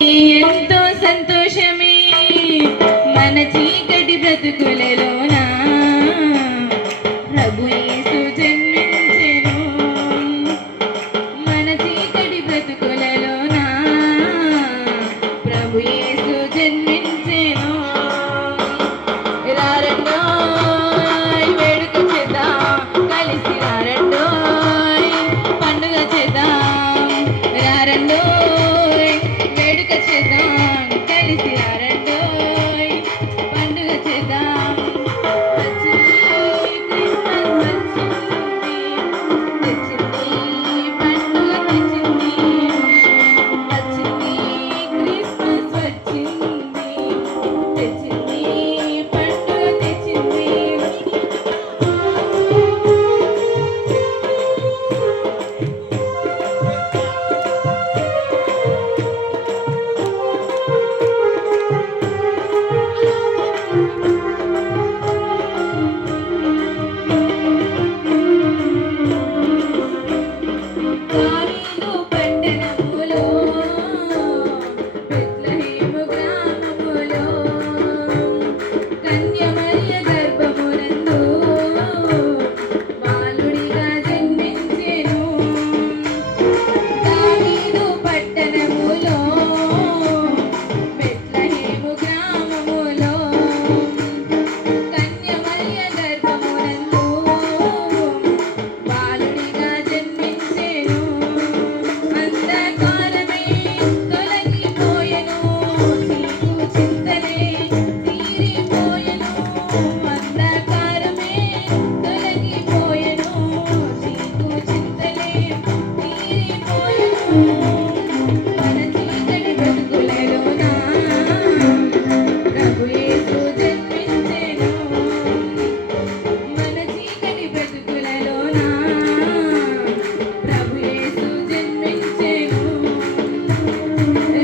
ఎంతో సంతోషమే మన చీకటి బ్రతుకులలోనా ప్రభు యేసు జన్మించెను. మన చీకటి బ్రతుకులలోనా ప్రభు యేసు జన్మించెను. రారండోయ్ వేడుక చేద్దాం, కలిసి రారండోయ్ పండుగ చేద్దాం. రారండోయ్ వేడుక చేద్దాం, కలిసి రారండోయ్ పండుగ చేద్దాం. వచ్చింది క్రిస్మస్ వచ్చింది, తెచ్చింది పండుగ తెచ్చింది. వచ్చింది క్రిస్మస్ వచ్చింది, తెచ్చింది పండుగ తెచ్చింది. దావీదు పట్టణములో బెత్లెహేము గ్రామములో కన్యమరియ గర్భమునందు బాలుడిగా జన్మించెను. దావీదు పట్టణములో బెత్లెహేము గ్రామములో కన్యమరియ గర్భమునందు బాలుడిగా జన్మించెను. అంధకారమే తొలగిపోయెను, చీకు చింతలే తీరిపోయెను. అంధకారమే తొలగిపోయెను, చీకు చింతలే తీరిపోయెను. మన చీకటి బ్రతుకులలోనా ప్రభు యేసు జన్మించెను. మన చీకటి బ్రతుకులలోనా ప్రభు యేసు జన్మించెను.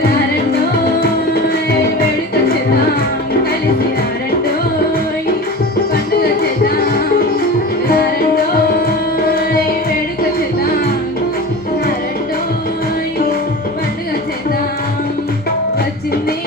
రారండోయ్ వేడుక చేద్దాం, కలిసి రారండోయ్ పండుగ చేద్దాం. రారండోయ్ వేడుక చేద్దాం, రారండోయ్ పండుగ చేద్దాం. వచ్చింది